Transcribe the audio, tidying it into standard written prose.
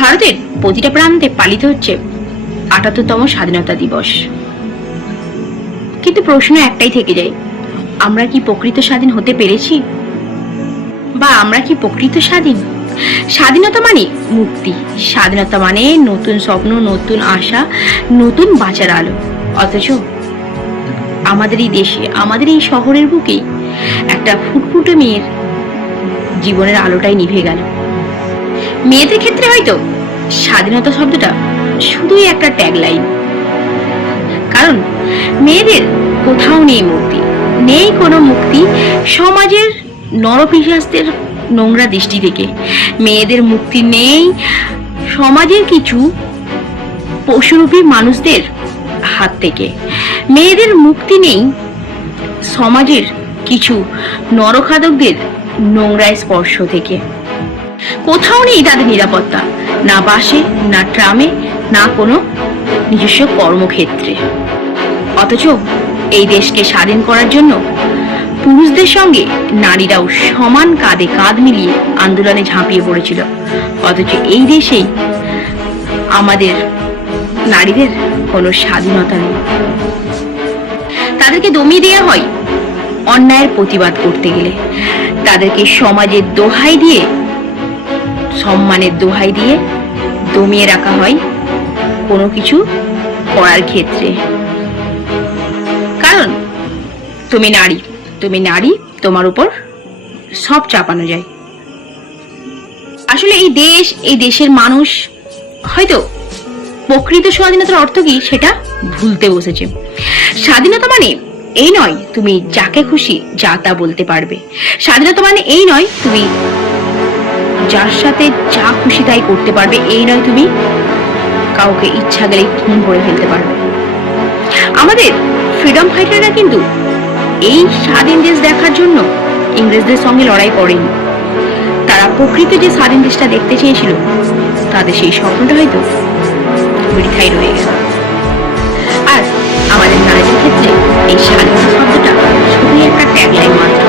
ভারতের প্রতিটা প্রান্তে পালিত হচ্ছে ৭৮তম স্বাধীনতা দিবস। কিন্তু প্রশ্ন একটাই থেকে যায়, আমরা কি প্রকৃত স্বাধীন হতে পেরেছি? বা আমরা কি প্রকৃত স্বাধীন? স্বাধীনতা মানে মুক্তি, স্বাধীনতা মানে নতুন স্বপ্ন, নতুন আশা, নতুন বাঁচার আলো। অথচ আমাদের এই দেশে, আমাদের এই শহরের বুকেই একটা ফুটফুটে মেয়ের জীবনের আলোটাই নিভে গেল। মেয়েদের ক্ষেত্রে হয়তো স্বাধীনতা শব্দটা শুধুই একটা ট্যাগলাইন, কারণ মেয়েদের কোথাও নেই মুক্তি, নেই কোনো মুক্তি সমাজের নরপিশাচদের নোংরা দৃষ্টি থেকে। মেয়েদের মুক্তি নেই সমাজের কিছু পশুরূপী মানুষদের হাত থেকে। মেয়েদের মুক্তি নেই সমাজের কিছু নরখাদকদের নোংরা স্পর্শ থেকে। কোথাও নেই তাদের নিরাপত্তা, না বাসে, না ট্রামে, না কোনো নিজস্ব কর্মক্ষেত্রে। অথচ এই দেশকে স্বাধীন করার জন্য পুরুষদের সঙ্গে নারীরাও সমান কাঁধে কাঁধ মিলিয়ে আন্দোলনে ঝাঁপিয়ে পড়েছিল। অথচ এই দেশেই আমাদের নারীদের কোনো স্বাধীনতা নেই। তাদেরকে দমিয়ে দেওয়া হয় অন্যায়ের প্রতিবাদ করতে গেলে, তাদেরকে সমাজের দোহাই দিয়ে, সম্মানের দোহাই দিয়ে দমিয়ে রাখা হয় কোনো কিছু করার ক্ষেত্রে। কারণ তুমি নারী, তুমি নারী, তোমার উপর সব চাপানো যায়। আসলে এই দেশ, এই দেশের মানুষ হয়তো প্রকৃত স্বাধীনতার অর্থ কি সেটা ভুলতে বসেছে। স্বাধীনতা মানে এই নয় তুমি যাকে খুশি যা তা বলতে পারবে। স্বাধীনতা মানে এই নয় তুমি যার সাথে যা খুশি তাই করতে পারবে। এই নয় তুমি কাউকে ইচ্ছা গেলেই খুন করে ফেলতে পারবে। আমাদের ফ্রিডম ফাইটাররা কিন্তু এই স্বাধীন দেশ দেখার জন্য ইংরেজদের সঙ্গে লড়াই করেনি। তারা প্রকৃত যে স্বাধীন দেশটা দেখতে চেয়েছিল, তাদের সেই স্বপ্নটা হয়তো বৃথাই রয়ে গেল। আর আমাদের নারীদের ক্ষেত্রে এই স্বাধীনতা শব্দটা শুধুই একটা ট্যাগলাইন মাত্র।